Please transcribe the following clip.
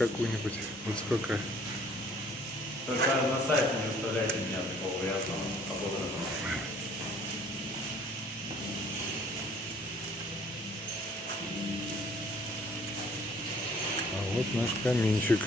какую-нибудь. Вот сколько. Только на сайте не выставляйте меня такого грязного, ободранного. А вот наш каминчик.